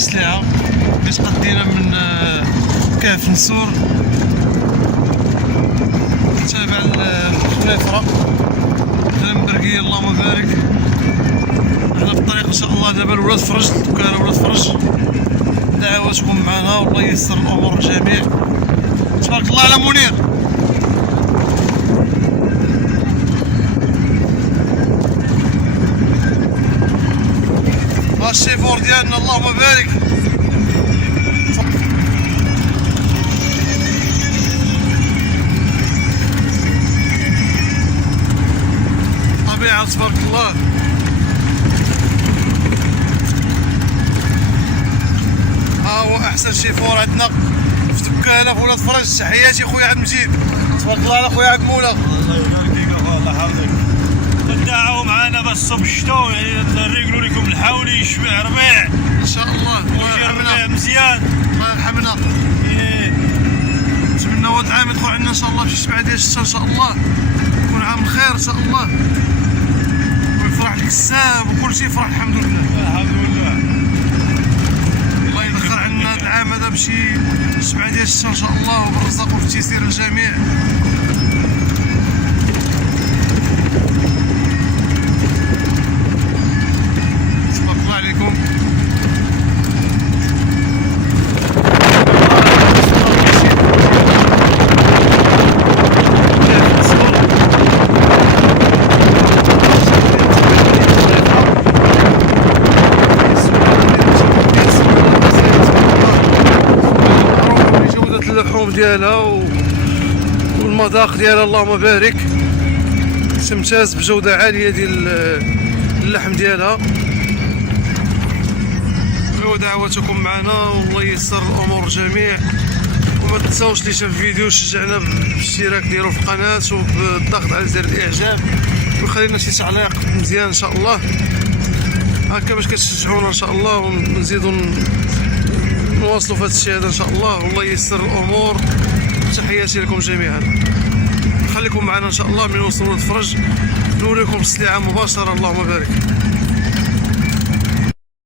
السلعه اللي تقدينا من كهف نسور تابع الخليفره المبرقيه. اللهم بارك. احنا في الطريق ان شاء الله دابا لولاد فرج، دكان ولاد فرج. دعواتكم معنا والله ييسر الامور للجميع. تبارك الله على منير. ها الشيفور ديالنا اللهم بارك. طبيعة تبارك الله. ها هو احسن شيفور عندنا في دكانه في ولاد فرج. تحياتي خويا عبد المجيد. تبارك الله على خويا عبد المولى. الله يبارك فيك اخويا، الله يحفظك. تدعوا معنا باش تصب الشتاء، نريقلوا لكم الحولي يشبع ربيع ان شاء الله. الله ويجي يرحمنا. الربيع مزيان. الله يرحمنا. نتمنى هذا العام يدخل عندنا ان شاء الله في 7 ديال الشتا ان شاء الله. يكون عام الخير ان شاء الله ويفرح لك السام وكل شيء يفرح. الحمد لله الحمد لله. الله يدخل عندنا هذا العام هذا بشي 7 ديال الشتا ان شاء الله وبالرزق وفي التيسير للجميع. تبارك الله عليكم. اللحوم ديالها والمذاق ديالها اللهم بارك. تمتاز بجودة عالية ديال اللحم ديالها. ودعواتكم معنا والله ييسر الامور الجميع. وما تنساوش اللي شاف الفيديو يشجعنا بالاشتراك ديالو في القناة وبالضغط على زر الاعجاب ويخلي لنا شي تعليق مزيان ان شاء الله هكا باش كتشجعونا ان شاء الله ونزيدو نواصلوا في هذا الشيء هذا ان شاء الله. والله ييسر الامور. تحياتي لكم جميعا. خليكم معنا ان شاء الله من وصلوا للفرج نوريكم السلعه مباشره. اللهم بارك.